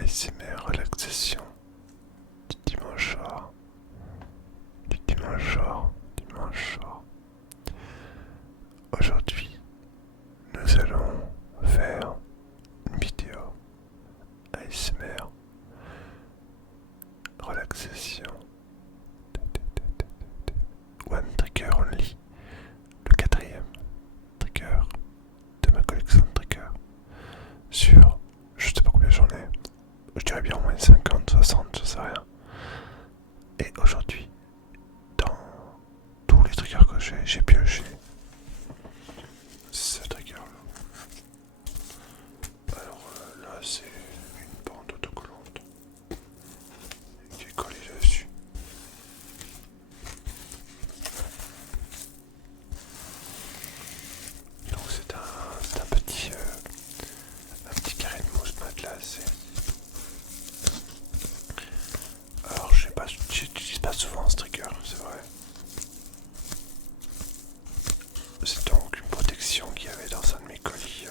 ASMR relaxation du dimanche soir, du dimanche soir, dimanche soir. Aujourd'hui, nous allons faire une vidéo ASMR relaxation. One trigger only, le quatrième trigger de ma collection de triggers sur je sais pas combien j'en ai, je dirais bien au moins 50, 60, je sais rien. Et aujourd'hui, dans tous les triggers que j'ai pioché ce trigger là. Alors là c'est une bande autocollante qui est collée dessus. Donc c'est un petit carré de mousse matelassé. Alors je sais pas, j'utilise pas souvent ce trigger, c'est vrai. C'est donc une protection qu'il y avait dans un de mes colis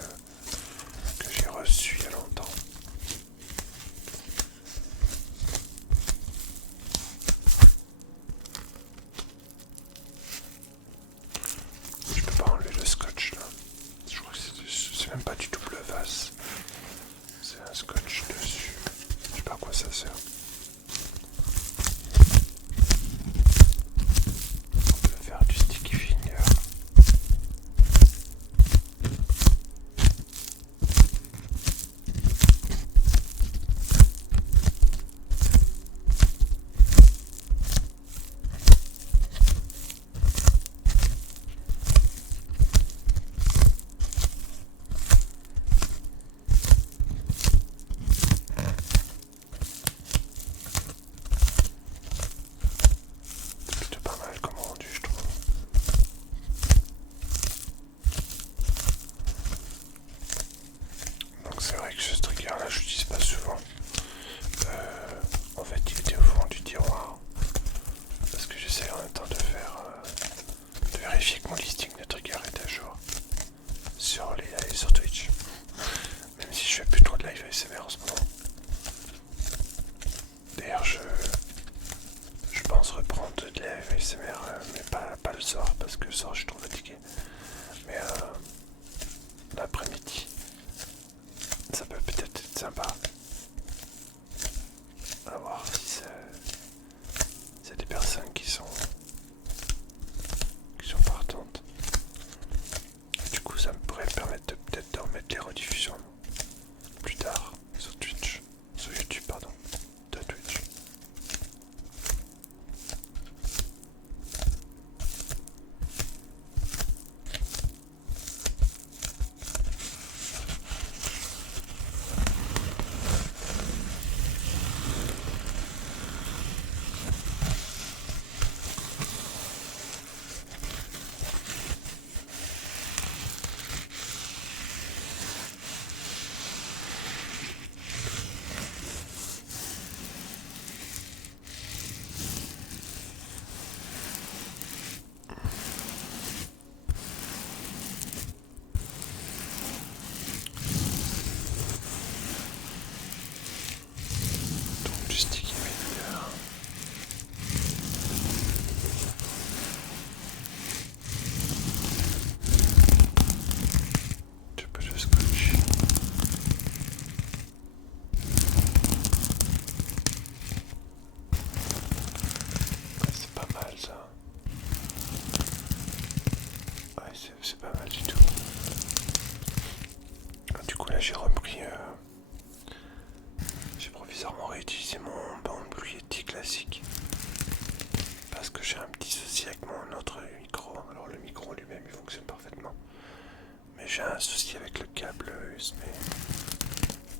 que j'ai reçu il y a longtemps. Je peux pas enlever le scotch là. Je crois que c'est même pas du double face. C'est un scotch dessus. Je sais pas à quoi ça sert. On peut faire du sticky finger. C'est plutôt pas mal comme rendu, je trouve. Donc c'est vrai que ce trigger là je l'utilise pas souvent. En fait il était au fond du tiroir parce que j'essaie en même temps de vérifier que mon listing de trigger est à jour sur les lives sur Twitch. Même si je fais plus trop de live ASMR en ce moment. D'ailleurs je pense reprendre de live ASMR mais pas le soir parce que le soir je suis trop fatigué. Mais l'après-midi ça peut peut-être être sympa. À voir si c'est des personnes qui sont partantes. Du coup ça me pourrait permettre de peut-être de remettre les rediffusions plus tard sur Twitch, sur YouTube pardon, de Twitch. Donc du sticky finger. Un peu de scotch. C'est pas mal ça. Ouais, c'est pas mal du tout. Du coup là j'ai repris, j'ai provisoirement réutilisé mon banc Blue Yeti classique parce que j'ai un petit souci avec mon autre micro. Alors le micro lui-même il fonctionne parfaitement, mais j'ai un souci avec le câble USB.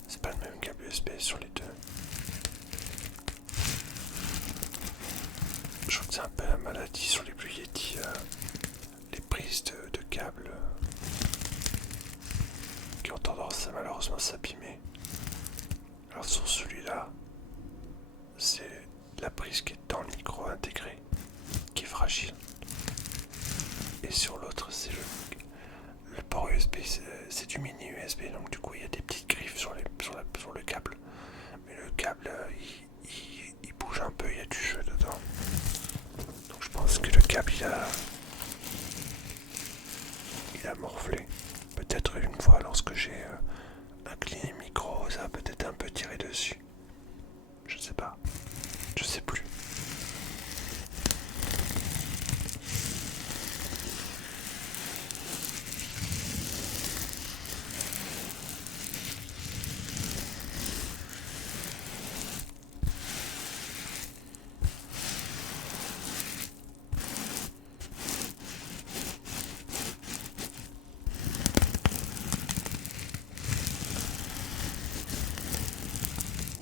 C'est pas le même câble USB sur les deux. Je trouve que c'est un peu la maladie sur les Blue Yeti, les prises de câbles qui ont tendance à malheureusement s'abîmer. Alors sur celui-là, c'est la prise qui est dans le micro intégré qui est fragile. Et sur l'autre, c'est le port USB, c'est du mini USB, donc du coup il y a des petites griffes sur le câble.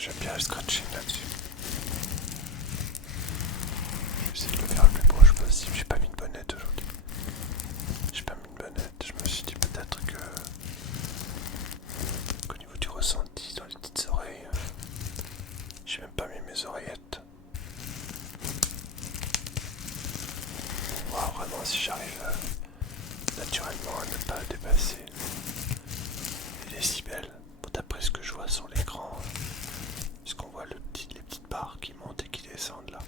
J'aime bien le scratching là-dessus. J'essaie de le faire le plus proche possible. J'ai pas mis de bonnette aujourd'hui. J'ai pas mis de bonnette. Je me suis dit peut-être que qu'au niveau du ressenti dans les petites oreilles, j'ai même pas mis mes oreillettes. Pour voir vraiment si j'arrive naturellement à ne pas dépasser les décibels. Bon, d'après ce que je vois sur l'écran, puisqu'on voit les petites barres qui montent et qui descendent là.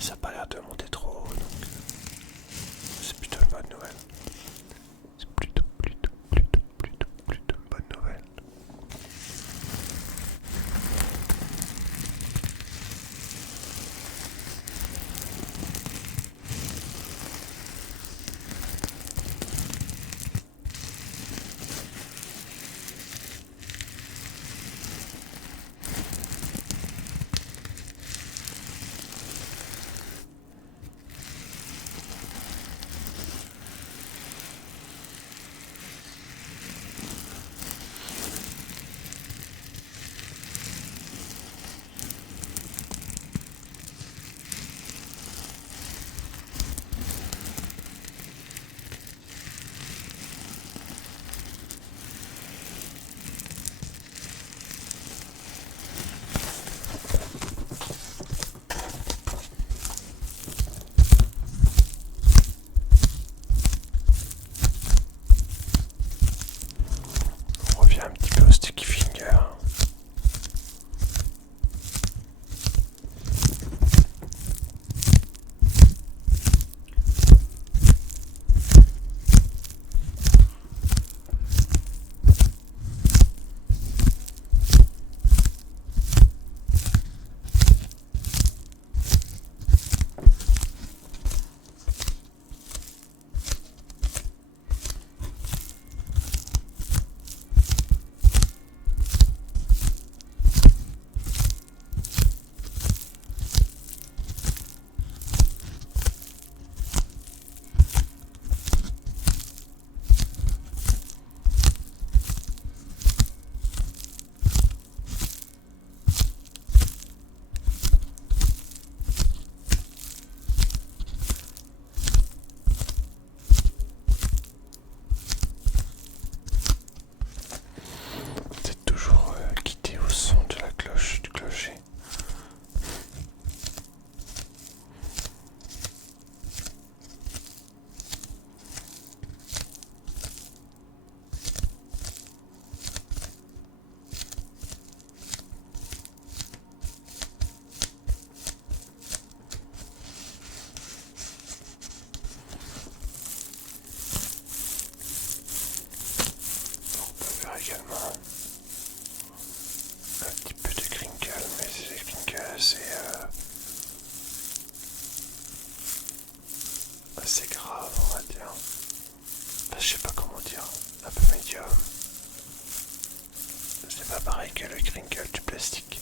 Ça n'a pas l'air de monter trop haut, donc c'est plutôt une bonne nouvelle. C'est plutôt une bonne nouvelle. On revient un petit peu au sticky finger. C'est toujours guidé au son de la cloche du clocher. On peut faire également un petit peu de crinkle, mais c'est des crinkles assez grave, on va dire. Enfin, je sais pas comment dire, un peu médium. C'est pas pareil que le crinkle du plastique.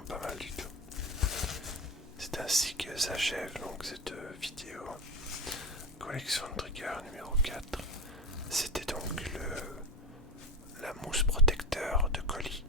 vraiment pas mal du tout. C'est ainsi que s'achève donc cette vidéo. Collection de triggers numéro 4. C'était donc la mousse protecteur de colis.